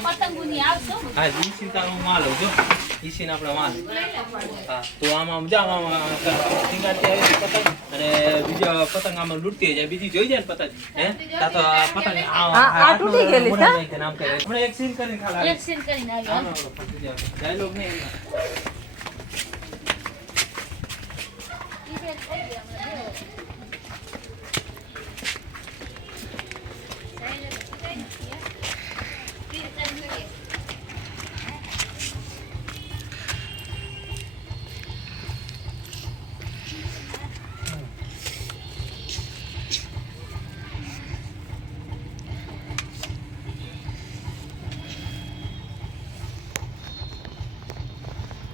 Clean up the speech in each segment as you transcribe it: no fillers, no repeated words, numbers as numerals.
પતંગોની આવશો હા ઈસીન તારો માલ જો ઈસીન આપણે માલ હા તો આમાં જામ આમાં સિંગાતી આવે પતંગ અને બીજો પતંગ આમાં લૂટતી જાય બીજી જોઈ જાય ને પતંગ હે તા તો પતંગ આ તૂટી ગયેલી છે નામ કહે આપણે એક સીન કરીને ખાલા એક સીન કરીને આવ્યો ડાયલોગ ને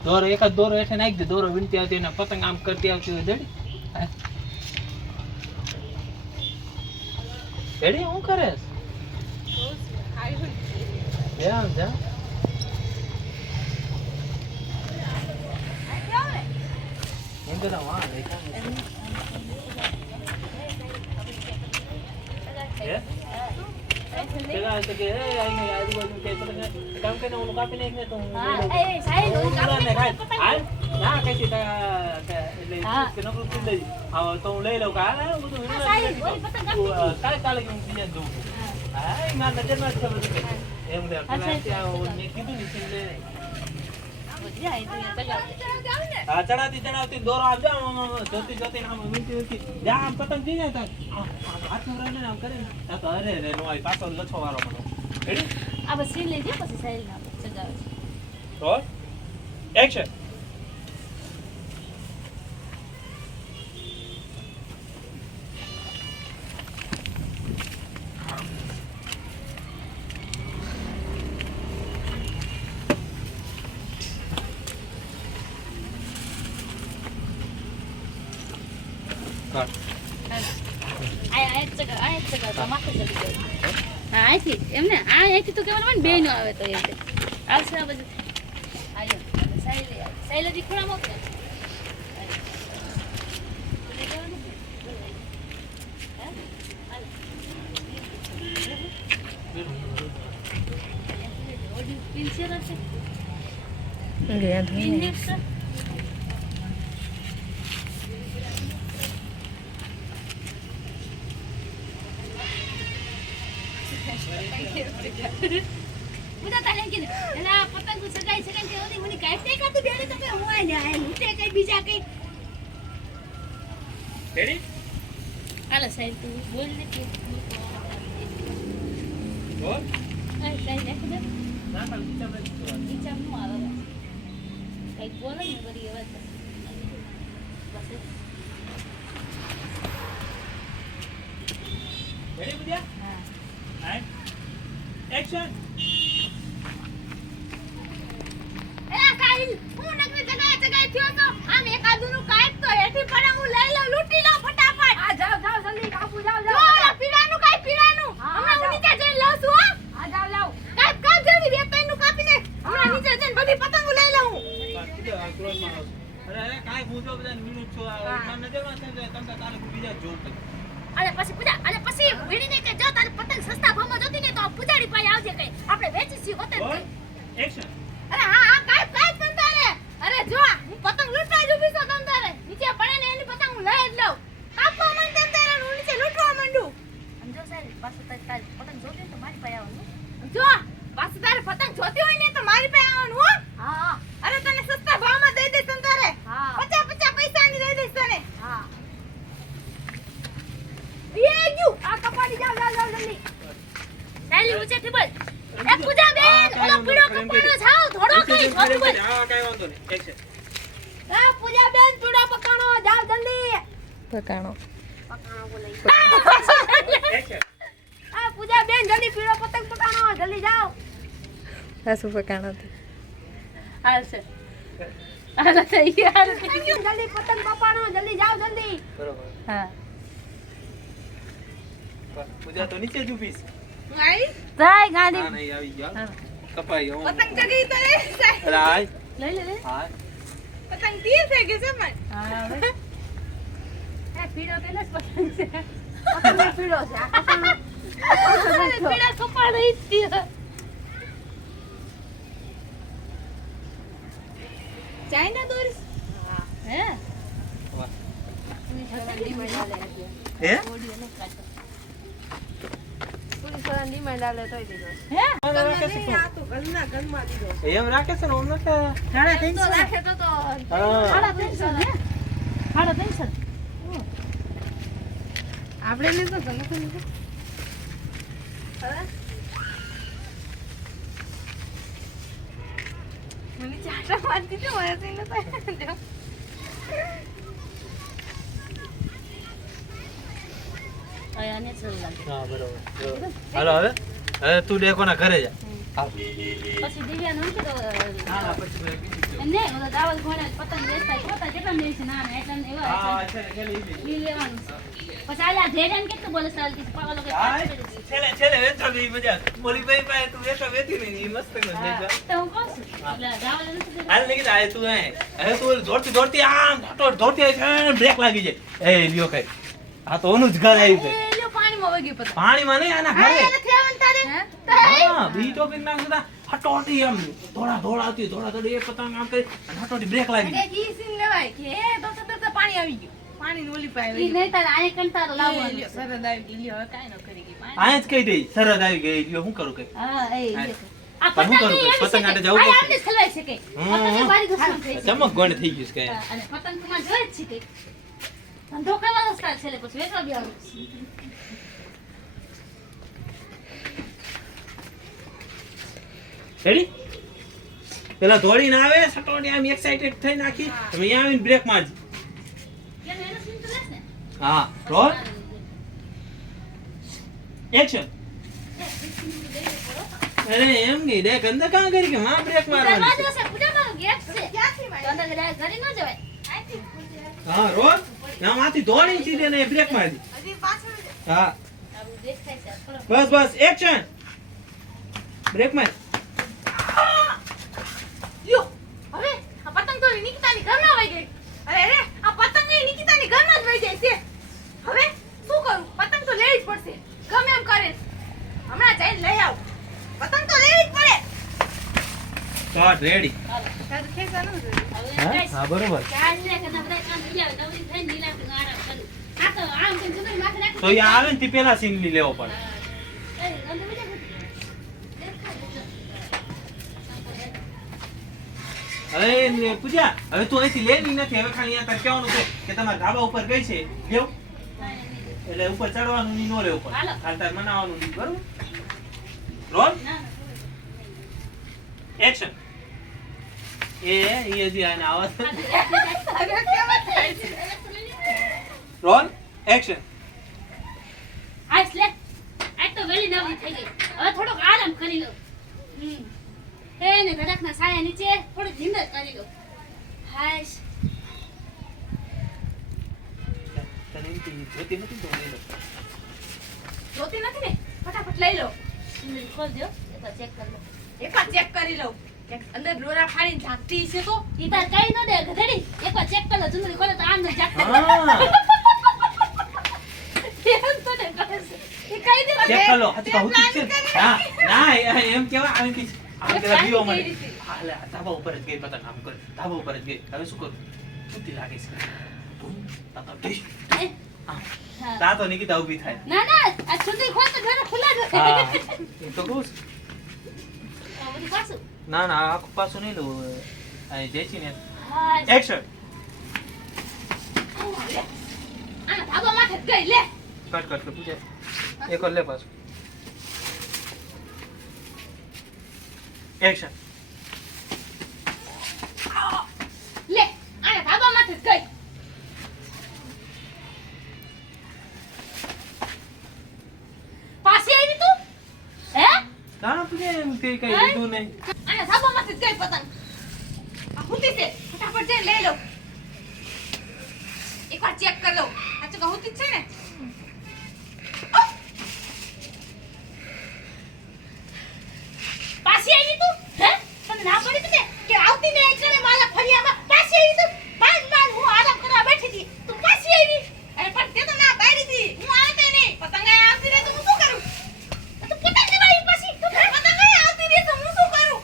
દોરો એક જ દોરો હેઠે નાખી દે દોરો વીણતી આવતી ને પતંગ આમ કરતી આવતી હોય દડી દડી હું કરે આમ જા એમ તો વાહ દેખા પેલા તો કે આઈને આજુબાજુ કે પતંગ કામ કરીને ઓલું કાપી નાખને તો એ સાહેબ ઓલું કાપી હાલ ના કઈથી એટલે કે નકરું પીન દઈ હા તો હું લઈ લઉં કે હાલ બધું સાહેબ ઓલી પતંગ કાલે કાલે હું બીજા દઉં હા માર નજરમાં જ ખબર છે એમ દે પેલા ત્યાં મેં કીધું ને સીન લે હા ચડાવતી દોરો આપ જા જોતી આમ વીંટી વીંટી જા આમ પતંગ જઈ જાય હાથમાં રહીને આમ કરે ને તો અરે રે નો આવી પાછો લછો વાળો મને રેડી આ બસ સીન લઈ દે પછી સાઈલ ના સજાવે તો એક્શન એમને આથી તો કેવાનું બે નો આવે તો એમ આવશે આ બધું સાયલાજી ખોડા મોકલે મુદા તાલે કે એલા પતંગ સગાઈ કે ઓની મને કાઈ ટેકા તો બેડે તો કે હું આ જાય લૂટે કઈ બીજા કઈ રેડી હાલો સાહેબ તું બોલ ને કે બોલ આ સાહેબ નાખ દે ના કાલ બીચા નું આવે કઈ બોલ ને બરી અવાજ બસ રેડી બુડિયા હા એક્શન એલા સાહિલ હું નકરી જગાય થયો તો આમ એકાદુનું કાઈટ તો હેઠી પડે હું લઈ લઉં લૂટી લઉં ફટાફટ આ જાવ જલ્દી કાપુ જાવ જો પીવાનું પીવાનું હમણાં હું નીચે જઈને લઉં છું હો આ જાવ લાવ કાપ જલ્દી બે ત્રણ નું કાપીને હમણાં નીચે જઈને બધી પતંગો લઈ લઉં અરે કાઈ પૂછો બધા મિનિટ છો આ નજરમાં છે તમને તારે બીજા જોબ અરે પછી વીડીને કે જો તારે પતંગ સસ્તા ભાવમાં જોતી ને તો પૂજાડી પાસે આવજે કઈ આપણે વેચીશું વતન એક્શન અરે હા કાઈ તંતારે અરે જો હું પતંગ લૂંટવા જ ઉભી છું તંતારે નીચે પડે ને એની પતંગ હું લઈ જ લઉં કાપવા માંડ તંતારે હું નીચે લૂંટવા માંડું સમજો સાહેબ પાછું તારે પતંગ જોતી તો મારી પાસે આવવાનું જો પાછું તારે પતંગ જોતી હોય ને તો મારી પાસે આવવાનું હો હા અરે તને સસ્તા ભાવમાં દઈ દે તંતારે હા 50 પૈસાની દઈ દઈશ તને હા આ કપાડી જાવ જલ્દી સાલી ઊંચેથી બોલ એ પૂજા બેન ઓલો પીળો કપાડો જાવ થોડો કઈ થોડું બોલ હા કાઈ વાંધો નહીં એક્શન એ પૂજા બેન પીળો પકાણો જાવ જલ્દી પકાણો બોલાઈ એક્શન આ પૂજા બેન જલ્દી પીળો પતંગ પકાણો જલ્દી જાવ આસુ પકાણો હાલ છે હાલ થઈ ગયા જલ્દી પતંગ પકાણો જલ્દી જાવ જલ્દી બરોબર હા પૂજા તો નીચે જ ઊભી છે જાય ગાડી હા નહીં આવી ગયા કપાઈ ગયો પતંગ ચગી તો રે અરે આય લઈ લે હા પતંગ તીર થઈ ગઈ છે મન હા હવે એ પીળો પેલો જ પતંગ છે પતંગ પીળો છે આ પતંગ પીળા કપાળ રહી તીર ચાઇના દોરી હે વાહ. ની છોકરી ડિમાન્ડ આલે હે ઓડિયો ને કાઢો એમ રાખે છે ને ઓમ નથી સાડા 300 રાખે તો હા. સાડા 300 ને સાડા 300 આપણે ને તો ગમે તો નહીં મને ચાટા મારતી તો મને તો નતો આયાને ચલ લાગે હા બરોબર હાલો હવે તું ડેકો ના ઘરે જા હા પછી દિવ્યા નું કીધું હા પછી મેં કીધું ને ઓલો દાવલ ઘોડા પતંગ વેચતા પોતા કેટલા મેલ છે ના એટલે ને એવા હા છે ઈ લેવાનું છે. પછી આલા ધેડન કેટલું બોલે ચાલતી પાવા લોકો છેલે વેચો ની મજા મોલી ભાઈ પાસે તું વેચો વેચી ને ઈ મસ્ત ન થઈ જા તો હું કહું છું એટલે દાવલ નથી હાલ નહીં કીધા તું હવે તું દોડતી આમ દોડતી આવી બ્રેક લાગી જાય એ લ્યો કઈ આ તો ઓનું જ ઘર આવ્યું છે લ્યો પાણીમાં વગી પતંગ પાણીમાં નહીં આના ઘરે થેવન તારે હા બી ટોપિક નાખ દીધા હટોટી આમ દોડાતી એ પતંગ આમ કરી અને હટોટી બ્રેક લાગી કે ઈ સીન લેવાય કે તો પાણી આવી ગયું પાણી ઓલી પાય ઈ નહીં તારે આય કંટાળો લાવવાનો સરદ આવી ગઈ લ્યો કાઈ ન કરી ગઈ પાણી આ જ કહી દે સરદ આવી ગઈ લ્યો શું કરું કઈ હા એ લ્યો આ પણ હું કરું? પતંગ પતંગ આટે જવું પડશે. આમને ખલાઈ શકે પતંગ બારી દુશ્મન થઈ છે ચમક ગણ થઈ ગયું છે કઈ અને પતંગ તો માં જોઈ જ છે કે ધંધો કરવાનો સ્ટાર્ટ છે પછી વેચવા બી આવે રેડી પેલા દોડીને આવે સટોડી આમ એક્સાઇટેડ થઈ નાખી તમે અહીંયા આવીને બ્રેક મારજી કેમ એનો સીન તો લેસ ને હા રોલ એક્શન અરે એમ નહીં દે ગંદા કામ કરી કે માં બ્રેક મારવાની દરવાજો છે પૂજા કરો ગેટ છે ક્યાંથી ભાઈ અંદર ઘરે ન જવાય આથી હા રોલ ના માંથી દોડીને સીધે ને બ્રેક મારજી હજી પાછળ હા આવું દેખાય છે થોડો બસ એક્શન બ્રેક માર યો હવે આ પતંગ તો નિકિતાની ઘરમાં વઈ ગઈ અરે આ પતંગ એ નિકિતાની ઘરમાં જ વઈ જાય છે હવે શું કરું પતંગ તો લેવી જ પડશે ગમે એમ કરે હમણાં જઈને લઈ આવ પતંગ તો લેવી જ પડે સ્ટાર્ટ રેડી તાર ખેસવાનું હવે હા બરોબર ચાલ લે કે બધા કામ થઈ આવે તો થઈને નીલા કે આરામ કરું આ તો આમ કે જુદા માથે રાખી તો અહીંયા આવે ને તે પેલા સીન લઈ લેવો પડે એ અંદર મજા હવે ને પૂજા હવે તું અહીંથી લેની નથી હવે ખાલી અહીંયા તાર કહેવાનું છે કે તમારા ધાબા ઉપર ગઈ છે લેવ એટલે ઉપર ચડવાનું ની નો લેવું પડે હાલો. ખાલી તાર મનાવવાનું નહીં બરોબર રોલ ના એક્શન એ હજી આને આવાજ હવે કેવા થાય છે રોલ એક્શન આજ લે આજ તો વેલી નવરી થઈ ગઈ હવે થોડોક આરામ કરી લો એ ને ગડકના સાયા નીચે થોડીક નિંદર કરી લો હાશ તને એમ કે જોતી નથી તો લઈ લો જોતી નથી ને ફટાફટ લઈ લો સુંદરી ખોલ દો એકવાર ચેક કરી લો એકવાર ચેક કરી લો અંદર ડોરા ફાડીને ઝાંકતી છે તો ઈ તાર કઈ ન દે ગધેડી એકવાર ચેક કરી લો સુંદરી ખોલે તો આમ ન ઝાંકતી હા એમ તો ને કરે છે ઈ કઈ દે ચેક કરી લો હજી કહું છે હા ના એમ કેવા આમ કે આ પેલા બીઓ મને હા લે ધાબા ઉપર જ ગઈ પતંગ આમ કર ધાબા ઉપર જ ગઈ હવે શું કરું છૂટી લાગે છે તાતા ટીશ તા તો નિકિતા ઊભી થાય ના ના આ સુંદરી ખોલ તો ડોરા ખુલ્લા જ હા એ તો કહું છું. બધી પાછું ના ના આખું પાછું નહીં લઉં અહીં જઈશી ને હા એક્શન આના ધાબા માથે જ ગઈ લે કટ પૂછે એક વાર લે પાછું એક્શન લે આના ધાબા માથે જ ગઈ પાછી આવી તું હે કાના પૂછે એમ કે કઈ લીધું નહીં આના ધાબા માથે જ ગઈ પતંગ આ હુતી છે ફટાફટ જઈને લઈ લો એકવાર ચેક કરી લો સાચું કહું હુતી જ છે ને પાછી આવી તું હે તને ના પડી તું ને કે આવતી ને એક કરે મારા ફરિયામાં પાછી આવી તું બાન હું આરામ કરવા બેઠી હતી તું પાછી આવી અરે પણ તે તો ના પાડી હતી હું આવતે નહીં પતંગ આવતી રહે તો હું શું કરું તું પતંગ લેવાઈ પાછી તું પતંગ આવતી રહે તો હું શું કરું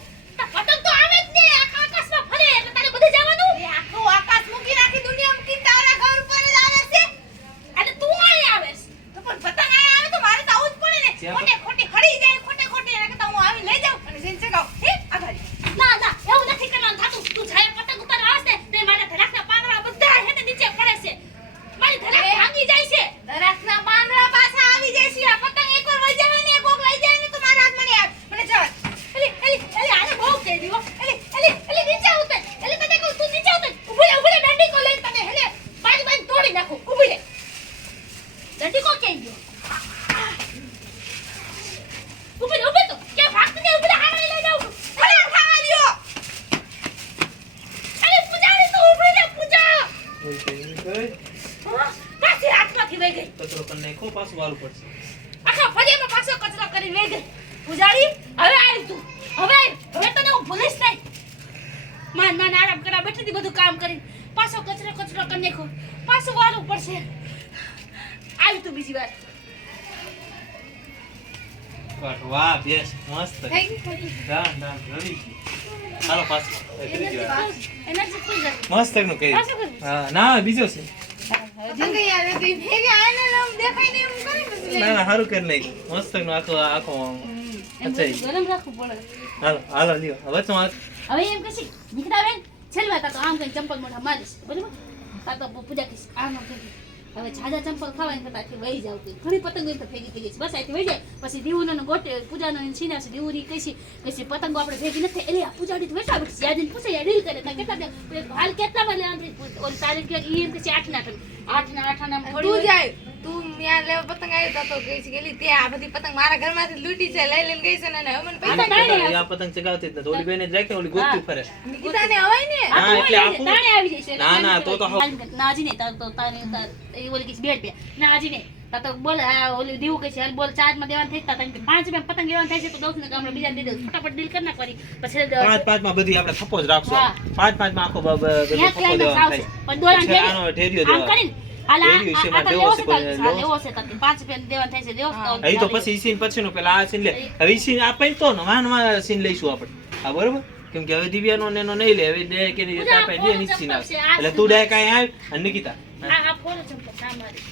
પતંગ તો આવે જ ને આખા આકાશમાં ફરે એટલે તારે બધે જવાનું એ આખું આકાશ મૂકી નાખી દુનિયા મૂકી તારા ઘર ઉપર જ આવે છે એટલે તું આય આવેસ તો પણ પતંગ આય આવે તો મારે તો આવું જ પડે ને ખોટે ખોટી ખડી જાય ખોટે ખોટી એને કરતા હું આવી લઈ જાઉં અને જઈને ચગાવ હે આભારી ના ના એવું નથી કરવાનું થાતું તું જાય પતંગ ઉતાર આવશે તે મારા ધરાકના પાંદડા બધા હેઠે નીચે પડે છે મારી ધરાક ભાંગી જાય છે ધરાકના પાંદડા પાછા આવી જાય છે આ પતંગ એકવાર વઈ જાય ને કોક લઈ જાય ને તો મારા હાથમાં નહીં આવે મને જવા એલી આને બહુ કહી દીધો એલી નીચે ઉતર એલી તને કહું તું નીચે ઉતર ઉભી રે ડંડી કો લઈને તને હેલે બાજ તોડી નાખું ઉભી રે ડંડી કો કહી ગયો ઉભી તો કે ભાગતી ને ઉભી હારે લઈ જાઉં અરે ખાવા દયો અરે પૂજારી તો ઉભી રે પૂજા પાછી હાથમાંથી વઈ ગઈ કચરો કરી નાખો પાછું વાળું પડશે આખા ફળિયામાં પાછો કચરો કરી વઈ ગઈ પૂજારી હવે આવી તું હવે તને હું ભૂલીશ નહીં માન આરામ કરા બેઠી હતી બધું કામ કરી પાછો કચરો કરી નાખો પાછું વાળું પડશે આવી તું બીજી વાર વાહ બેસ મસ્ત ના રવિ હાલો પાછું એનર્જી ફૂલ જાય મસ્ત એકનું કહી હા ના બીજો છે જંગી યાર તું ભેગે આને દેખાય ને એમ કરી પછી ના સારું કરી નાખી મસ્ત એકનું આખો અચ્છા ગરમ રાખવું પડે હાલો લ્યો વચમાં હવે એમ કશી નીકળા બેન છેલ્લી વાર તો આમ કઈ ચંપલ મોઢા મારીશ બરાબર તા તો પૂજા કીશ આમ કરી હવે જાજા ચંપલ ખાવાની કરતા આથી વહી જાવ કે ઘણી પતંગો તો ભેગી થઈ ગઈ છે બસ આથી વહી જાય પછી દીવુનો ગોટે પૂજાનો છીના છે દીવુરી કઈસી પતંગો આપણે ભેગી નથી એટલે આ પૂજાડી તો બેઠા બેઠી યાદીને પૂછે યા ડીલ કરે તા કેટલા હાલ કેટલામાં લેવાની ઓલી તારીખ કે ઈ એમ કે 8 ના તું જાય તું યાર લેવા પતંગ આવી તો ગઈ છે ગેલી તે આ બધી પતંગ મારા ઘરમાંથી લૂટી છે લઈ લઈને ગઈ છે ને હવે મને પૈસા આ પતંગ ચગાવતી જ નથી ઓલી બેને જ રાખે ઓલી ગોતી ફરે નિકિતાને હવાય ને હા એટલે આપું તાણે આવી જશે ના તો નાજી ને તો તારે એ ઓલી કીસ બેડ પે નાજી ને તા તો બોલ ઓલી દીવું કે છે બોલ ચાર્જ માં દેવાનું થઈ તા તને 5 રૂપિયા પતંગ લેવાનું થાય છે તો 10 ને ગામડે બીજા દે દે ફટાફટ ડીલ કર ના કરી પછી 5 માં બધી આપણે થપ્પો જ રાખશું 5 માં આખો બધો થપ્પો દેવાનો થાય પણ દોરાન આનો ઠેરિયો આમ દેવાનો કરીને હાલા લેવો છે તા 5 રૂપિયા દેવાનું થાય છે દેવો અહીં તો પછી સીન પછીનો પેલા આ સીન લે હવે સીન આપે તો ને વાનમાં સીન લઈશું આપણે હા બરોબર કેમ કે હવે દિવ્યાનો ને એનો નહીં લે હવે દે કે ની રીતે આપે દે ની સીન આવશે એટલે તું દે કાઈ આવ અને નિકિતા આ ફોનો ચંપલ ના મારી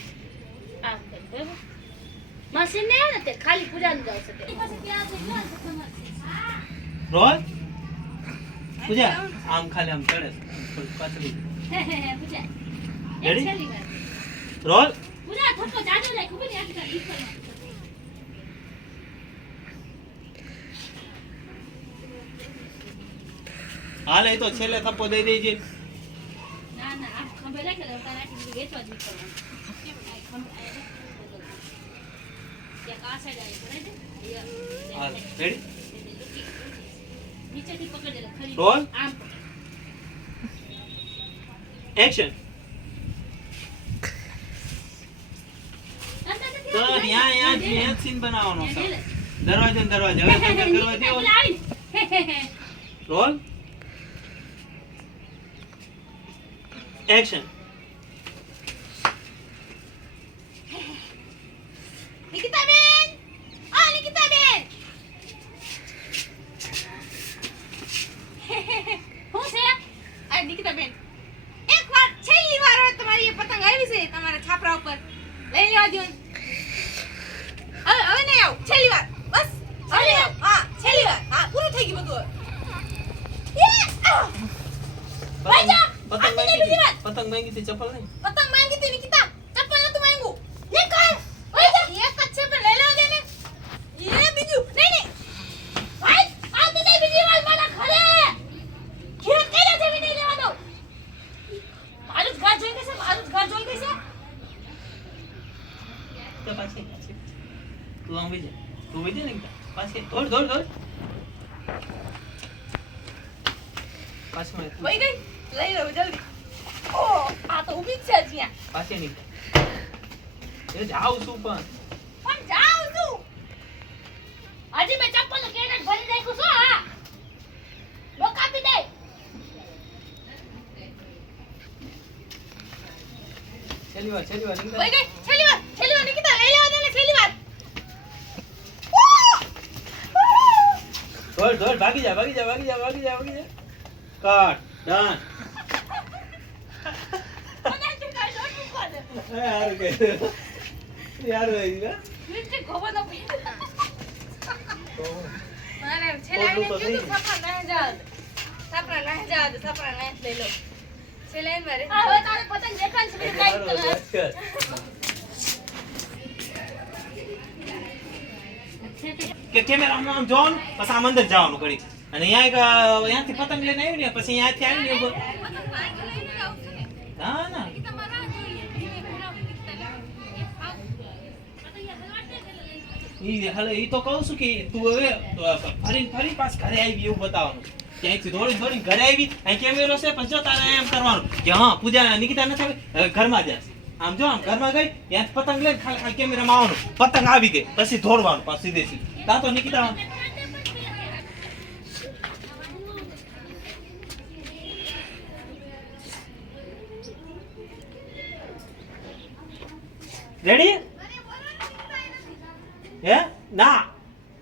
આ બરાબર મશીન ને આવે ને તે ખાલી પૂજાનું જ આવશે તે પછી ક્યાં છે રોજ પૂજા આમ ખાલી આમ ચડે પાછળ પૂજા Ready? છેલ્લી વાર રોલ પૂજા થપ્પો જાજો જાય ખબર નહીં આટલા દીકરા હાલે તો છેલ્લે થપ્પો દઈ દેજે ના આ ખંભે રાખે તો તારા આટલી વેચવા જ નીકળવાનું કેમ આ ખંભે ત્યાં કા સાઈડ આવી પડે હા રેડી નીચેથી પકડી લે ખરી રોલ આમ એક્શન તો ન્યા સીન બનાવવાનો છે દરવાજો હવે બંધ કરવા દેવો રોલ એક્શન નિકિતાબેન હું છે આ નિકિતાબેન એકવાર છેલ્લી વાર હવે તમારી એ પતંગ આવી છે તમારા છાપરા ઉપર લઈ લેવા દો હવે નહીં આવ છેલ્લી વાર બસ હવે આવ હા છેલ્લી વાર હા પૂરું થઈ ગયું બધું પતંગ માંગી હતી ચપ્પલ નહીં પતંગ માંગી હતી નિકિતા ચપ્પલ નતું માંગ્યું નીકળ ઓય જા એક જ છે પણ લઈ લેવા દે ને એ બીજું નહીં ભાઈ આ તો બીજી વાર મારા ઘરે ઘેર કેલા જેવી નહીં લેવા દો મારું જ ઘર જોઈ ગઈ છે તો પાછી તું આમ વઈ જા તું વઈ જા ને પાછી દોડ પાછી મને વઈ ગઈ લઈ લો જલ્દી ઓ આ તો ઊભી જ છે જ્યાં પાછી નહીં એ જાવ છું પણ જાઉં છું હજી મેં ચપ્પલ કેરેટ ભરી નાખ્યું છું હા છેલ્લી વાર વઈ ગઈ છેલ્લી વાર નિકિતા લઈ લેવા દે ને છેલ્લી વાર દોડ ભાગી જા કટ ડન મને તું કાઈ લોટ મૂકો દે યાર કે યાર ભાઈ ના લિપસ્ટિક ખોબો ન પડી મારે છેલ્લે આવીને કીધું સપના ના જાવ સપના ના લઈ લો છેલ્લે આવીને મારે આ હવે તારે પતંગ દેખાણ છે બીજું કાઈ કે કેમેરામાં આમ જોવાનું પછી આમ અંદર જવાનું ઘડી અને અહીંયાથી પતંગ લઈને આવ્યું ને પછી અહીંયાથી આવ્યું ને ના ઈ તો કહું છું કે તું હવે ફરી પાછ ઘરે આવી એવું બતાવવાનું ક્યાંયથી દોડી ઘરે આવી અહીં કેમેરો છે પછી જો તારે એમ કરવાનું કે હા પૂજા નિકિતા નથી આવી ઘરમાં જાય આમ જો આમ ઘરમાં ગઈ ત્યાં પતંગ લઈને ખાલી કેમેરામાં આવવાનું પતંગ આવી ગઈ પછી દોડવાનું પાછું સીધેથી તા તો નિકિતા રેડી હે ના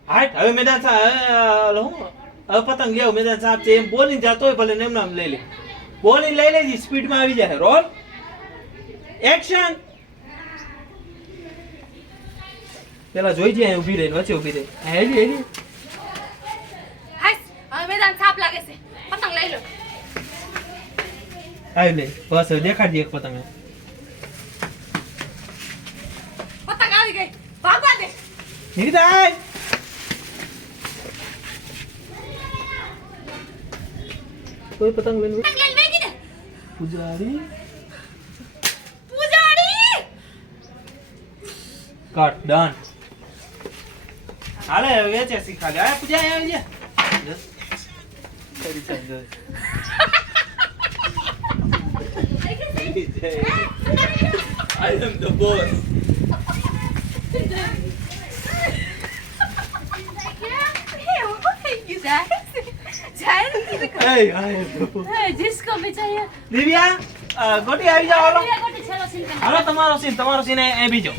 હાટ હવે મેદાન સાહેબ હવે પતંગ લેવું મેદાન સાહેબ છે એમ બોલીને જાતો હોય ભલે એમ નામ લઈ લે બોલીને લઈ લેજી સ્પીડમાં આવી જાય રોલ એક્શન પેલા જોઈ જાય ઊભી રહીને વચ્ચે ઊભી રહી હેડી હાસ હવે મેદાન સાફ લાગે છે પતંગ લઈ લો આવી લે બસ હવે દેખાડજે એક પતંગ પતંગ આવી ગઈ ભાગવા દે નિકિતા કોઈ પતંગ લઈને પતંગ લઈને વેચી દે પૂજારી પૂજાડી કટ ડન હાલે વેચે શીખાલે આ પૂજા આવી જા કરી સમજો I am the boss. Hey, I am the boss. जिसको भी चाहिए દિવ્યા ગોટી આવી જાવ હાલો गोटी छेलो सीन कर હાલો તમારો સીન એ બીજો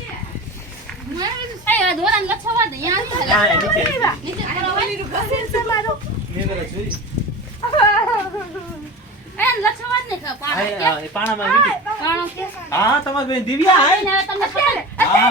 ए दोरान लच्छवा दे यहां હા નીચે नीचे करो सीन से मारो મેં પેલા જોઈ ए लच्छवा ने का पाड़ा હા એ પાણામાં વીટી काणो के હા તમારી બેન દિવ્યા હાય ने તમને पता હા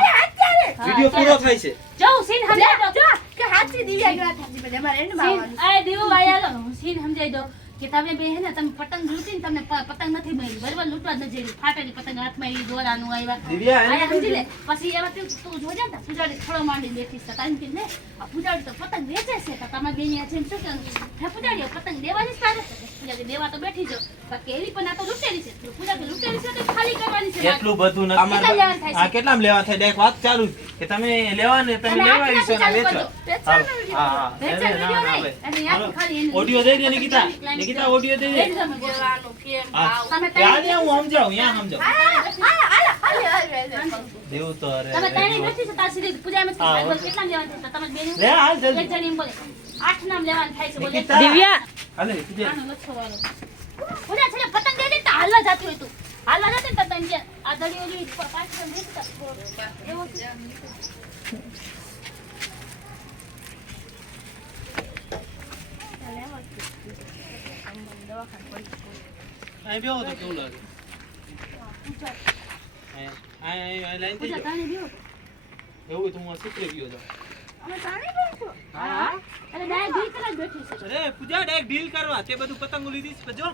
વિડિયો પૂરો થાય છે જો સીન સમજાઈ દો જો કે હાચી દિવ્યા ગયો થાજી બજે મારે એને सीन ए देव आयालो सीन समजाई दो કે તમે બે હે ને તમે પતંગ લૂટીને તમને પતંગ નથી મળી બરાબર લૂટવા જ નથી ફાટેલી પતંગ હાથમાં એવી દોરાનું આવ્યા દિવ્યા આયા સમજી લે પછી એવા તું જોજે ને પૂજાડી થોડો માંડી બેઠી છે તારી કે ને આ પૂજાડી તો પતંગ વેચે છે તો તમારે બેની આ જેમ શું કે હે પૂજાડી પતંગ દેવાની જ તારે પૂજાડી દેવા તો બેઠી જો બાકી એવી પણ આ તો લૂટેલી છે પૂજાડી લૂટેલી છે તો ખાલી કરવાની છે કેટલું બધું નથી આ કેટલામ લેવા થાય ડાયરેક્ટ વાત ચાલુ કે તમે લેવા ને તમે લેવા આવી છો ને વેચો હા ઓડિયો દઈ દે નિકિતા ઓડિયો દઈ દે બોલવાનું કેમ તમે યાદ હું સમજાવું યા સમજાવું દેવું તો અરે તમે તારી બેઠી છે તાર સીધી પૂજામાં કેટલા લેવાનું છે તમે બેન લે હાલ જલ્દી એક જણી એમ બોલે 8 નામ લેવાનું થાય છે બોલે નિકિતા દિવ્યા હાલે પૂજા આનો લચ્છો વાળો પૂજા છે પતંગ દે દે તો હાલવા જાતી હોય તું હાલવા જાતી ને તને કે આ દડી ઓલી પાછળ બેસતા એવો છે આ બેહો તો કેવું લાગે આ લાઈન થઈ પૂજા જાવ તાને બેહો એવું તો હું સૂત્રે ગયો તો અમે તાને બેઠો હા અરે ડાય દી કરા બેઠી છે અરે પૂજા ડાયરેક્ટ ડીલ કરવા તે બધું પતંગો લીધી છે જો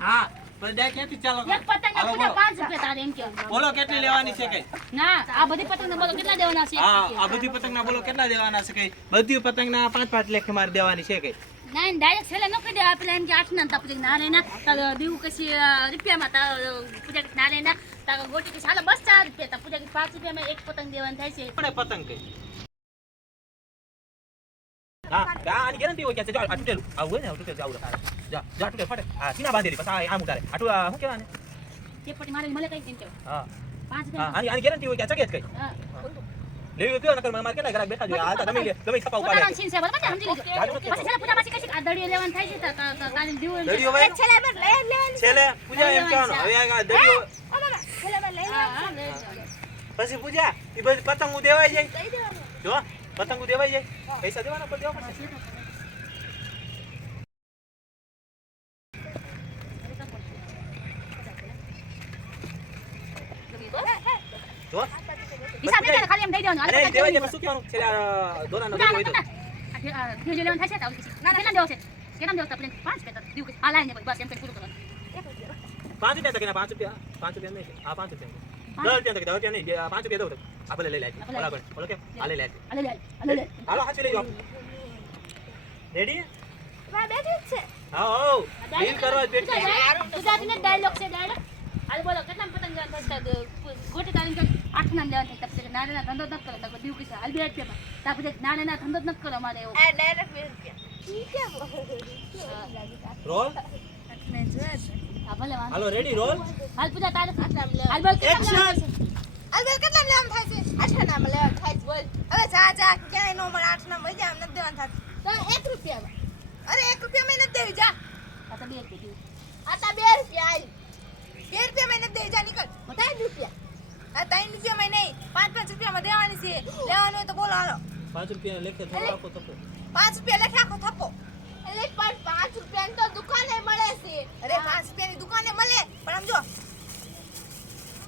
હા પણ ડાયરેક્ટ ક્યાંથી ચાલો એક પતંગ ના પૂજા 5 રૂપિયા તારે એમ કે બોલો કેટલી લેવાની છે કઈ ના આ બધી પતંગ ને બોલો કેટલા દેવાના છે હા આ બધી પતંગ ના બોલો કેટલા દેવાના છે કઈ બધી પતંગ ના 5-5 લેખ મારે દેવાની છે કઈ ના ડાયરેક્ટ છેલ્લે ન કહી દે આપેલા એમ કે 8 ના તા પૂજા ના રે ના તા દીવું કશી રૂપિયામાં તા પૂજા ના રે ના તા ગોટી કે સાલા બસ 4 રૂપિયા તા પૂજા કે 5 રૂપિયામાં એક પતંગ દેવાનું થાય છે પણ પતંગ કઈ હા આની ગેરંટી હોય કે જો આ તૂટેલું આ હોય ને આ તૂટેલું જાવ જા જા તૂટે ફટે આ સીના બાંધેલી પછી આમ ઉતારે આટુ શું કહેવાને તે પટી મારે મળે કઈ કેમ કે હા 5 હા રૂપિયા આની ગેરંટી હોય કે ચગે જ કઈ હા લેવી તો નકર માર કેટલા ગ્રાહક બેઠા જોઈએ હાલતા તમે છપા ઉપાડે પોતાનો સીન છે બરાબર ને સમજી લીધું પછી છેલ્લે પૂજા પાછી કશી આ દડીઓ લેવાનું થાય છે તા કાલી દીવું દડિયો ભાઈ છેલ્લે લે લે છેલે પૂજા એમ કહેવાનું હવે આ દડિયો પછી પૂજા એ બધી પતંગો દેવાઈ જાય દઈ દેવાનું. જો પતંગો દેવાઈ જાય પૈસા દેવાના પર દેવા પડશે જો હિસાબ નહીં કરે, ખાલી એમ દઈ દેવાનું. અરે દેવાઈ જાય પછી શું કહેવાનું છેલ્લા દોરાનો દેવો હોય તો ભીજો લેવાનું થાય છે તો કેટલા દેવો છે? કેટલા દેવો આપણે 5 પેટર દીવ આ લાઈને બસ એમ કરી પૂરું કરવાનું. 5 રૂપિયા તકે 5 રૂપિયા 5 રૂપિયા નહીં આ 5 રૂપિયા 10 રૂપિયા તકે 10 રૂપિયા નહીં 5 રૂપિયા દો તો આ ભલે લઈ લે બરાબર બોલો કે આ લઈ લે અલે લે હાલો હાચી લઈ જાઓ રેડી બા બેઠી જ છે. હા હો ડીલ કરવા જ બેઠી છે. ગુજરાતીનો ડાયલોગ છે ડાયલોગ. હાલ બોલો કેટલા પતંગ લેવાનું થાય? ગોટી તારીને 8 નામ લેવાનું થાય. પછી નાના ધંધો ન કરો તો દીવ કીધા હાલ 2 રૂપિયા તા પછી નાના ધંધો ન કરો અમારે એવો. આ ડાયરેક્ટ 2 રૂપિયા ઈ કેમ રોલ મેં જોયા છે હા ભલે વાંધો. હાલો રેડી રોલ હાલ પૂજા તારે નામ લે હાલ બોલ કેટલા એક્શન લેવાનું છે? અલબત્ત કેટલા લેવાનું થાય છે 8 નામ લેવાનું થાય છે બોલ હવે જા ક્યાંય નો મળે 8 નામ મળી જાય નથી દેવાનું થાય તો 1 રૂપિયામાં. અરે 1 રૂપિયા મેં નથી દેવી જા આ તો 2 રૂપિયા. આટલા 2 રૂપિયા આઈ 2 રૂપિયા મેં નથી દેવી જા નીકળ 3 રૂપિયા. આ 3 રૂપિયા મેં નહીં 5 રૂપિયામાં દેવાની છે લેવાનું હોય તો બોલો હાલો 5 રૂપિયા લેખે થોડો આપો તો 5 રૂપિયા લખી આખો થપ્પો એટલે પણ 5 રૂપિયાની તો દુકાને મળે છે. અરે 5 રૂપિયાની દુકાને મળે પણ આમ જો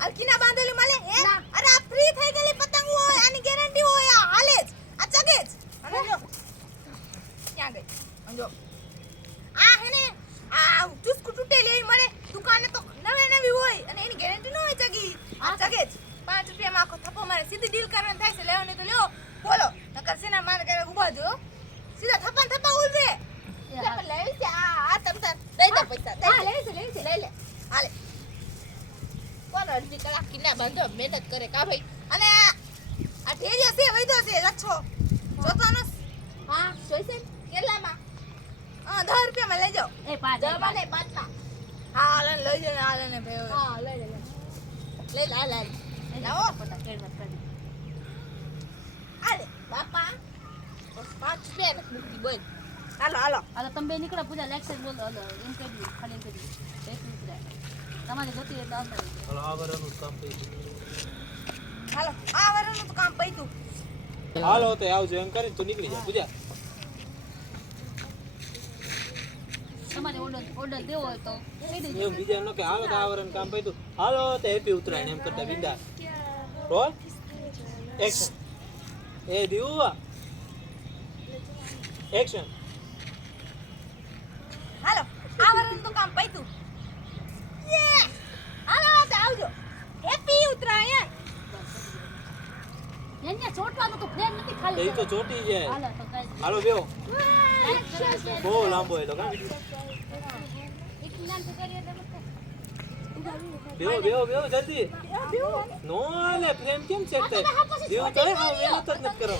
અલકીના બાંધેલી મળે હે ના. અરે આ ફ્રી થઈ ગયેલી પતંગ હોય આની ગેરંટી હોય આ હાલે જ આ ચગે જ અને જો ક્યાં ગઈ આમ જો આ હે ને આ ચુસ્કુ તૂટેલી એવી મળે દુકાને તો નવી હોય અને એની ગેરંટી ન હોય ચગી આ ચગે જ 5 રૂપિયામાં આખો થપ્પો મારે સીધી ડીલ કરવાની થાય છે લેવાની તો લ્યો બોલો નકર સેના મારે કરે ઊભા જો સીધા થપ્પા ઉલવે પણ લેવી છે આ તમ તાર દઈ દે પૈસા હા, દઈ લેવી છે. લઈ લે હાલે કોણ અડધી કલાક કિના બાંધો મહેનત કરે કા ભાઈ અને આ ઢેરિયો છે વૈધો છે લચ્છો જોતાનો હા જોઈશે ને? કેટલામાં 10 રૂપિયામાં લઈ જાઓ એ 5 દવા ને 5 માં હા હાલે ને લઈ જાઓ હાલે ને ભાઈ હા લઈ લે લઈ લા લા લાવો પતા કેડ મત કરી. હાલે બાપા 5 રૂપિયા નથી મૂકી બોલ હાલો હાલો તમે બે નીકળો પૂજા લેક્ચર બોલો હાલો એમ કહી દઉં ખાલી એમ કહી દઉં એક નીકળ્યા તમારે જોતી એટલે અંદર આવી હાલો આ વરનું કામ થઈ હાલો આ વરનું તો કામ પૈતું હાલો તો આવજો એમ કરીને તો નીકળી જાય પૂજા તમારે ઓર્ડર દેવો હોય તો કહી દેજો. એમ બીજા ન કે હાલો તો આ વરનું કામ પૈતું હાલો તો હેપી ઉતરાયણ એમ કરતા બિંદા રોલ એક્શન એ દીવા એક્શન હાલો આ વરનું તો કામ પૈતું યે હાલો તો આવજો હેપી ઉત્તરાયણ એને ચોટવાનું તો ફ્રેમ નથી એ ખાલી તો ચોટી જાય હાલો તો કઈ હાલો બેહો લેક્ચર બહુ લાંબો હોય તો કાં એક નામ તો કરીએ એટલે બેહો જલ્દી નો લે પ્રેમ કેમ સેટ થાય દેવું તો હા મહેનત જ નથી કરો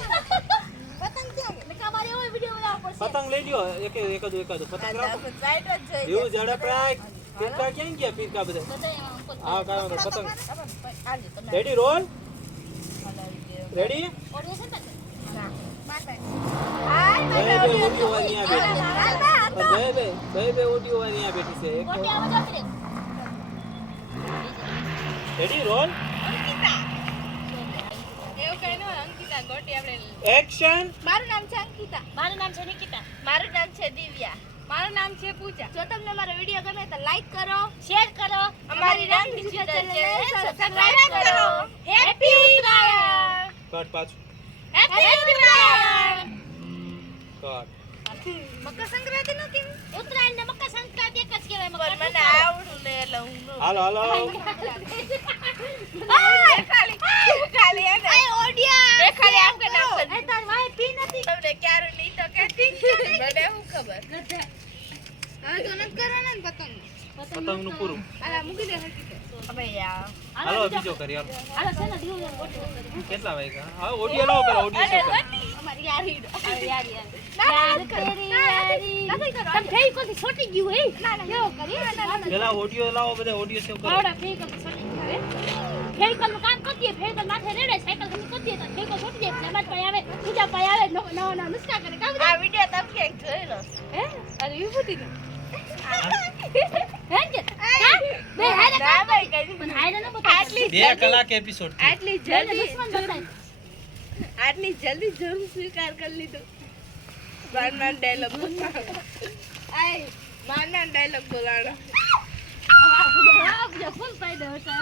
પતંગ ક્યાં એટલે અમારે એવો વિડિયો બનાવવો પડશે. પતંગ લઈ લ્યો એકાદું પતંગ રાખો સાઈડ જ જોઈએ એવું ઝડપ રાખ પીરકા ક્યાં ગયા પીરકા બધા બધા એમાં ઉપર હા કાંઈ વાંધો પતંગ હાલી તમે રેડી રોલ રેડી ઓડિયો છે ને બે ઓડિયો વાળી અહીંયા બેઠી બે ઓડિયો વાળી અહીંયા બેઠી છે એક ઓડિયો આવો જાવ રે રેડી રોલ એવું કઈ ન હોય અંકિતા ગોટી આપણે એક્શન મારું નામ છે અંકિતા મારું નામ છે નિકિતા. મારું નામ છે દિવ્યા મારું નામ છે પૂજા જો તમને મારો વિડિયો ગમે તો લાઈક કરો, શેર કરો, અમારી રામ ડિજિટલ ચેનલને સબસ્ક્રાઇબ કરો હેપી ઉત્તરાયણ કટ પાછું હેપી ઉત્તરાયણ કટ મકર સંક્રાંતિ નો કેમ ઉત્તરાયણ ને મકર સંક્રાંતિ એક જ કહેવાય. પણ મને આવડું ને એટલે હું હાલો ખાલી એને એ ઓડિયા ખાલી આમ કે નામ એ તાર વાય પી નથી. તમને ક્યારે નહીં તો કે મને શું ખબર હા તો નથી કરવાના ને પતંગ પતંગનું પૂરું આલા મૂકી દે હકી અબે યાર હાલો બીજો કરી હાલો હાલો છે ને દીવું ઓડિયો કરી. કેટલા વાગ્યા હા ઓડિયો લાવો પેલા ઓડિયો શરૂ કરો અમારી યારી યાર તેરી યારી તમ ફેઈ કોથી છોટી ગયું હે કેવો કરી પેલા ઓડિયો લાવો બધા ઓડિયો સેવ કરો આવડા ફેઈ કોથી છોટી ગયું હે ફેઈકલ નું કામ કરતી ફેઈકલ માથે રેડે સાયકલ કમ કરતી તો ફેઈકલ છોટી જાય નમાજ પાય આવે પૂજા પાય આવે નવા નુસ્ખા કરે કામ આ વિડિયો તમે ક્યાંક જોયેલો હે અરે વિભૂતિ નો હે કે બે હારે ના ભાઈ કઈ પણ હારે ન બતા 2 કલાક એપિસોડ આટલી જલ્દી જમ સ્વીકાર કરી લીધો. મારના ડાયલોગ બોલાણો. ફૂલ ફાયદો હતો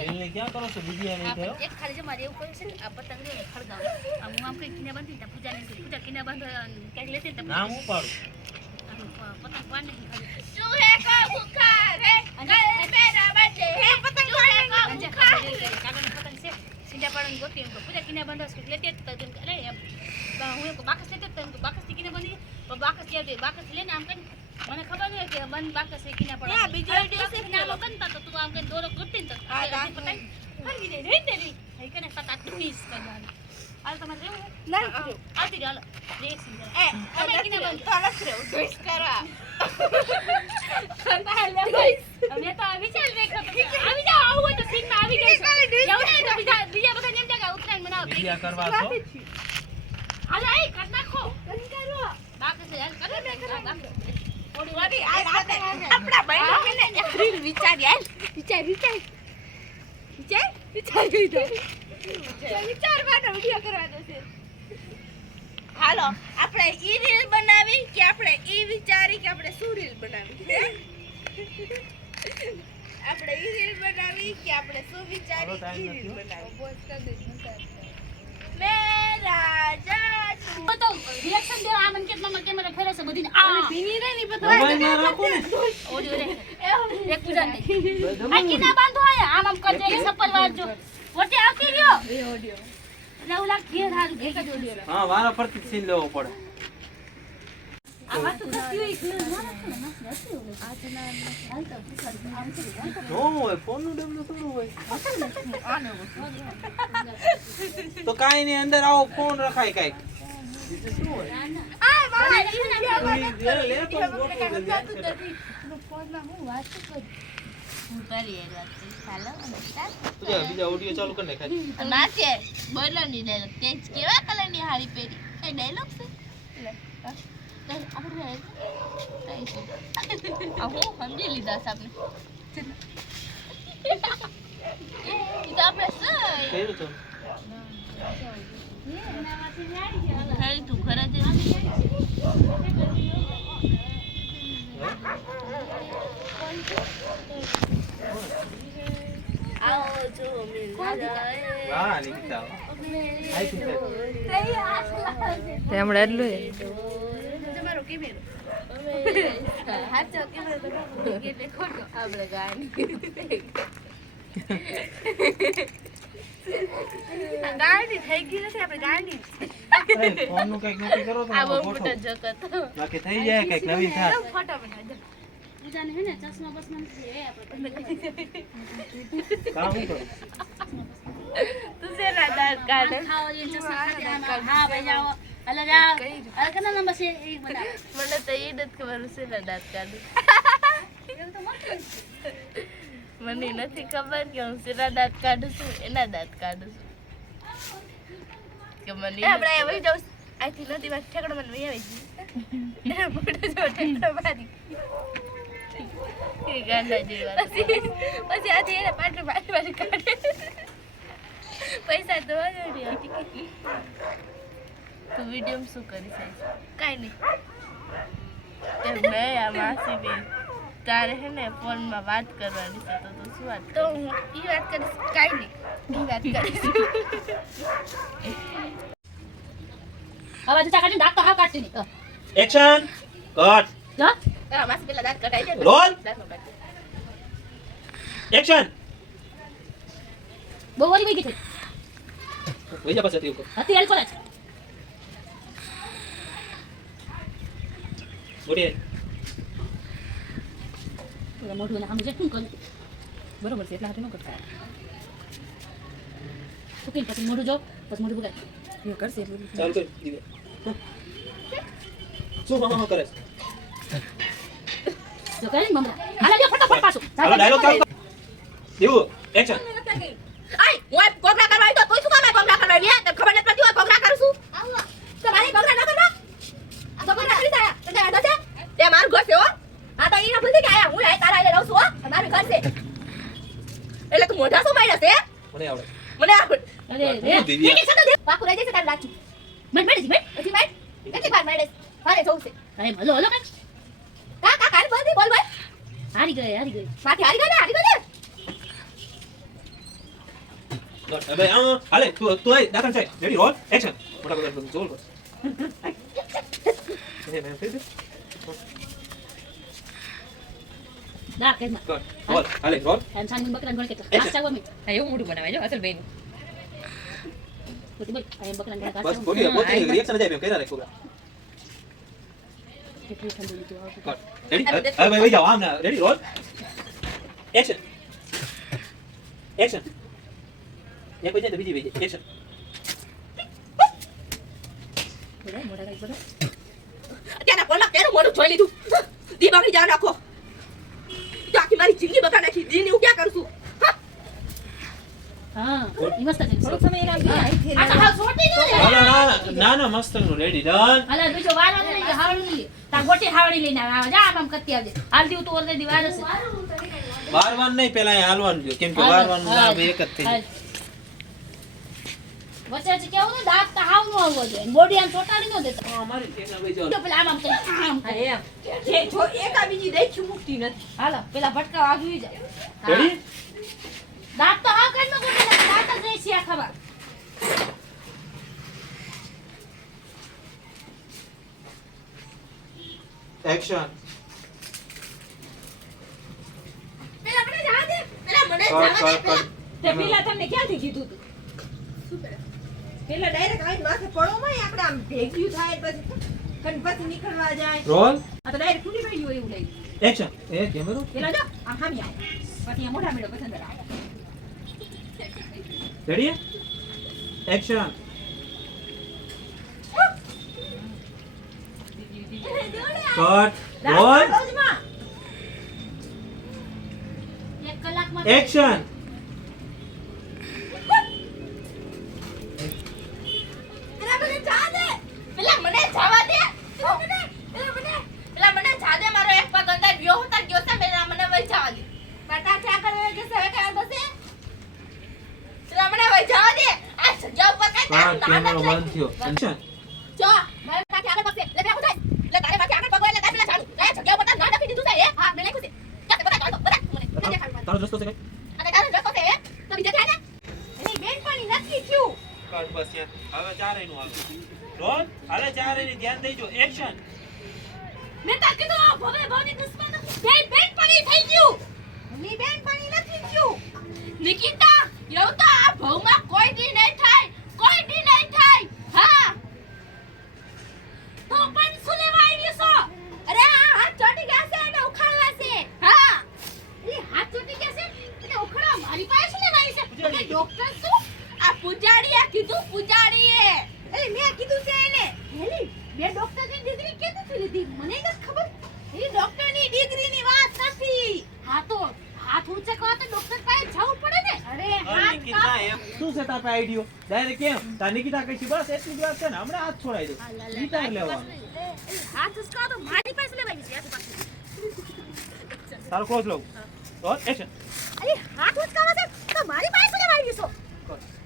એને ક્યાં કરો છો બીજી આને થયો એક ખાલી જો મારે એવું કહ્યું છે ને આ પતંગ ને ખળગાવો આમ હું આમ કઈ કિના બાંધી તા પૂજા કિના બાંધો કઈ લેતી તા નામ હું પાડું પતંગ પાડને ખાલી ચૂહે કો બુખાર હે કલ મેરા બર્થડે હે પતંગ પાડને કો બુખાર હે. કાગળ પતંગ છે સીધા પાડન ગોતી એમ પૂજા કિના બાંધો છે લેતી તો તેમ અરે એમ હું એક બાકસ લેતી તો બાકસ થી કિના બાંધી પણ બાકસ લેતી બાકસ લઈને આમ કરી મને ખબર નહી કે બંધ બાકસ છે કિના પડે બીજો દિવસે કિના બનતા તો તું આમ કરી દોરો ગોતી તો આ રાત પતંગ ફરી દે રહી દે રહી હઈ કને 7-8 પીસ કરવાનું હાલ તમારે રહેવું ના આવતી હાલો દેખી એ તમે કિના બાંધો તરસ રે ડોઈસ કરવા. અમે તો વિચાર દેખો આવી જાવ આવું હોય તો સીન માં આવી જઈશ એવું નહીં તો બીજા બધા જેમ કે ઉત્તરાયણ મનાવો બીજા કરવા છો હાલો એ કર નાખો કરો બાકી છે હાલ કરો ને વળી આ રાતે આપણા બહેનો મિલે એક રીલ વિચારી હાલ વિચાર વિચારવાનો વિડિયો કરવાનો છે. હાલો આપણે ઈ રીલ બનાવી કે આપણે ઈ વિચારી કે આપણે શું રીલ બનાવી? આપણે ઈ રીલ બનાવી કે આપણે શું વિચારી ઈ રીલ બનાવી? મેરા જાદુ તો રિએક્શન દે આ મન કેટલા કેમેરા ફેરે છે બધી આ ભીની રે ની મોબાઈલ માં રાખો ને ઓડિયો રે એક પૂજા દે આ કિના બાંધો આયા આમ કરજે એ સપલ વાળજો વટે આવતી રહ્યો એ ઓડિયો એટલે ઓલા ઘેર હાલ એક જ ઓડિયો હા વારા ફરતી સીન લેવો પડે આ વાત તો થતી હોય નો હોય ફોન નું ડબલું થોડું હોય તો કાઈ ની અંદર આવો ફોન રખાય કાઈ બીજું શું હોય આ મારા લે તો ગોઠવો જલ્દી ફોનમાં હું વાત કરું હું કરી વાત ચાલો બીજા ઓડિયો ચાલુ કરી નાખાય નાચે બોલો ની ડાયલોગ તેજ કેવા કલરની હાડી પહેરી એ ડાયલોગ છે આપણે હું સમજી લીધા છે આપણે ઈ તો આપણે કર્યું તો ખાઈ તું ખરા જ આવો જો મિલ જાય હા નિકિતા આઈ થી તે હમણાં એટલું તમારો કેમેરો હાચો કેમેરો તો એટલે ખોટો આપણે ગાડી ગાડી થઈ ગઈ નથી આપણે ગાડી ફોન નું કઈક નક્કી કરો તો આ બહુ ફોટો મોટો જગત બાકી થઈ જાય કઈક નવીન થાય ફોટો બનાવજો પૂજાને હે ને ચશ્મા બસમાં છે આપણે કામ હું કરું તું સેના દાંત કાઢે ખાઓ જે ચશ્મા ખાતે હા ભાઈ જાઓ અલે જાઓ અલે કના નંબર છે એ બતા મને તો એ નથી ખબર સેના દાંત કાઢે એવું તો મત મને નથી ખબર કે હું સેના દાંત કાઢું છું એના દાંત કાઢું છું કે મને આપણે વહી જાઉં આથી નદી માં ઠેકડો મને વહી આવી ગઈ મોટો જો ઠેકડો મારી એ ગાંડા જેવા પછી આથી એને પાટલું મારી કાઢે પૈસા તો હોય તું વિડીયો શું કરી છે કાંઈ નહીં મેં આ માસી બેન તારે હે ને ફોનમાં વાત કરવાની છે તો તું શું વાત તો હું એ વાત કરીશ કાંઈ નહીં એ વાત કરીશ હવે જતા કાઢી દાંત તો હાવ કાઢતી નહીં એક્શન કટ જો તારા માસી પેલા દાંત કઢાઈ દે રોલ દાંતનો કાઢી એક્શન બહુ ઓલી વઈ ગઈ વૈજા પાસે હતી ઉપર હતી એલ કોલેજ મોટી પૂરા મોઢું ને આમ જે શું કર્યું બરોબર છે એટલા હાથે ન કરતા સુકીને પછી મોઢું જો પછી મોઢું બગાડ એ કરશે એટલું ચાલ કર દીવે શું મામા કરે છે જો કરે ને મમરા હાલે જો ફટાફટ પાછું હાલો ડાયલોગ ચાલુ કર દેવું એક્શન આય હું કોબરા કરવા આવી તો તું શું કામ કોબરા કરવા આવી તને ખબર નથી પડતી હું કોબરા કરું છું તો મારી કોબરા ન કરવા આ કોબરા કરી દે તો દે આવી કરશે એટલે તું મોઢા શું માર્યા છે મને આવડે. મને આવડે અરે રે હું દીદી ઠીક છે તો દે પાકું રહી જશે તાર લાગી મન હજી માર કેટલી વાર મારે મારે જોવું છે અરે હલો હલો કાક કા કા કાન બંધી બોલ ભાઈ હારી ગઈ માથે હારી ગયો ને હવે હાલે તું આય દાખલ છે રેડી રોલ એક્શન મોટા બધા બધું જોલ બસ દા કે ના કર રોલ હાલે રોલ એમ સાની બકરા ગણ કે Action. કાચા ગમે હા એવું મોઢું બનાવે જો અસલ બેન તો બોલ એમ બકરા ગણ બસ કાચા બોલી બોલી રિએક્શન જાય મેં કર્યા રે કોબરા કેટલું ઠંડુ લીધું આવતું કર રેડી હવે ભાઈ જાઓ આમ ના રેડી રોલ એક્શન એક્શન એક વજે તો બીજી વજે એક્શન બોલા મોઢા કઈ બોલા અત્યારના કોલમાં કેનું મોઢું જોઈ લીધું દી બગડી જાવ નાખો તો આખી મારી જિંદગી બગાડ નાખી દીની હું ક્યાં કરું છું હા ઈ મસ્ત છે થોડોક સમય લાગી આ તો હાવ છોટી દો ને ના ના મસ્ત નું રેડી ડન અલા બીજો વાર નથી લઈ હાવણી તા ગોટી હાવણી લઈને આવે જા આમ કરતી આવજે હાલ દીવ તો ઓલરેડી વાર હશે વારવાનું નહીં પેલા અહીં હાલવાનું જો કેમ કે વારવાનું ના બે એક જ થઈ જાય. વચ્ચે વચ્ચે કેવું ને દાંત તો હાવ નો આવવો જોઈએ બોડી આમ ચોટાડી નો દેતો હા, મારી ઠેકના ભાઈ જાઓ. તો પેલા આમ કરી આમ હા કરે. એમ જે જો એકા બીજી દેખ્યું મુકતી નથી હાલો પેલા ભટકા વાગી જાય રેડી દાંત તો હાવ કાઢ નો ગોટી નાખે, દાંત જ રહી છે આ ખબર એક્શન પેલા મને જવા દે પેલા મને કર જવા કર દે કર તે પેલા તમને ક્યાંથી કીધું તું પેલા ડાયરેક્ટ આવીને માથે પડો માં આપણે આમ ભેગ્યું થાય પછી નીકળવા જાય રોલ આ તો ડાયરેક્ટ ફૂટી પડ્યું હોય એવું લઈ એક્શન એ કેમેરો પેલા જો આમ હામી આવ પછી આ મોઢા મેળો પસંદ આવે રેડી એક્શન કટ રોલ એક કલાકમાં એક્શન પેલા મને જવા દે પેલા મને જવા દે પેલા મને જવા દે મારો એક પગ અંદર ગયો હોતા ગયો છે પેલા મને વઈ જવા દે પતા ચા કરે કે સવે કે આંધો છે પેલા મને વઈ જવા દે આ જગ્યા ઉપર કઈ કટ કેમેરો બંધ થયો એક્શન જો મારે માથે આગળ પગશે લે બે ઉઠાય લે તારે માથે આગળ પગ હોય એટલે તારે પેલા ઝાડુ તારે જગ્યા ઉપર તારે ના નાખી દીધું છે એ હા મેં નાખ્યું છે ચાલ બધા ચાલો બધા મને દેખાડ તારો રસ્તો છે કઈ અને તારો રસ્તો છે તો બીજા થાય ને એની બેન પણ નથી થયું કટ બસ યાર હવે ચારે નું આવે રોલ હાલે ચારે ની ધ્યાન દેજો એક્શન મેં તો કીધું આ ભવે ભવની દુશ્મન બે બેન પડી થઈ ગયું ની બેન પણ નથી થયું નિકિતા એવું તો આ ભવમાં કોઈ દી નહીં થાય કોઈ દી નહીં થાય હા તો પણ શું લેવા આવી છો અરે આ હાથ ચોટી ગયા છે એને ઉખાડવા છે હા એ હાથ તૂટી ગયા છે એટલે ઉખડો મારી પાસે શું લેવા આવી છે એટલે ડોક્ટર શું આ પૂજાડીએ કીધું પૂજાડીએ અરે મેં કીધું છે એને હેલી બે ડોક્ટરની ડિગ્રી કેથી લીધી મને નથી ખબર એ ડોક્ટરની ડિગ્રીની વાત નથી હા તો હાથ ઊંચે કરો તો ડોક્ટર પાસે જવું પડે ને અરે નિકિતા એમ શું છે તારા આઈડિયો ડાયરેક્ટ કેમ તા નિકિતા કઈ બસ એટલી જ વાત છે ને હમણાં હાથ છોડાઈ દો વિચાર લેવાનો હાથ ઉચકાવો તો મારી પાસે લેવા આવી છે આ પાસે તારો ક્લોઝ લઉં રોલ એક્શન અરે હાથ ઉચકાવા છે તો મારી પાસે લેવા આવી છો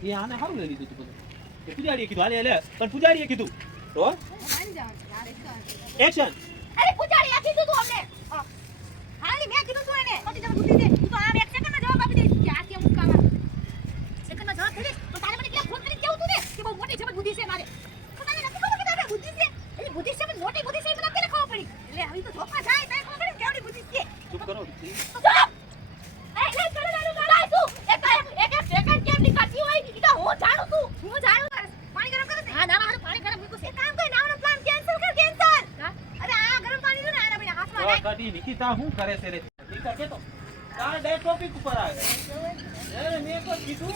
એ આને હારું લઈ લીધું તું બધું એ પૂજારીએ કીધું હાલે હાલે પણ પૂજારીએ કીધું રોલ એક્શન અરે પૂજાડીએ કીધું તું અમને હાલી મેં કીધું તું એને પછી તમે બુદ્ધિ દે તું તો આમ એક સેકન્ડમાં જવાબ આપી દે કે આ કેમ ઉચકાવા સેકન્ડમાં જવાબ દે તો તારે મને કેટલા ફોન કરીને કેવું તું ને કે બહુ મોટી છે બુદ્ધિ છે મારે તો તને નથી ખબર કે તારે બુદ્ધિ છે એ બુદ્ધિ છે પણ મોટી બુદ્ધિ છે એ મને કેને ખબર પડી એટલે આવી તો ધોકા જાય તારે ખબર પડી કેવડી બુદ્ધિ છે ચૂપ કરો તો ચૂપ એ લે ચડવાનું લડાઈ તું એક સેકન્ડ કેમ નીકળતી હોય ઈ તો હું જાણું છું પાણી ગરમ કરે છે હા ના મારું પાણી ગરમ મૂકું છે કામ કર નાવાનો પ્લાન કેન્સલ કર કેન્સલ અરે આ ગરમ પાણી નું ને આના ભાઈ હાથમાં નાખ કટી નિકિતા શું કરે છે રે નિકિતા કેતો તારા ડે ટોપિક ઉપર આવે મેં કોઈ કીધું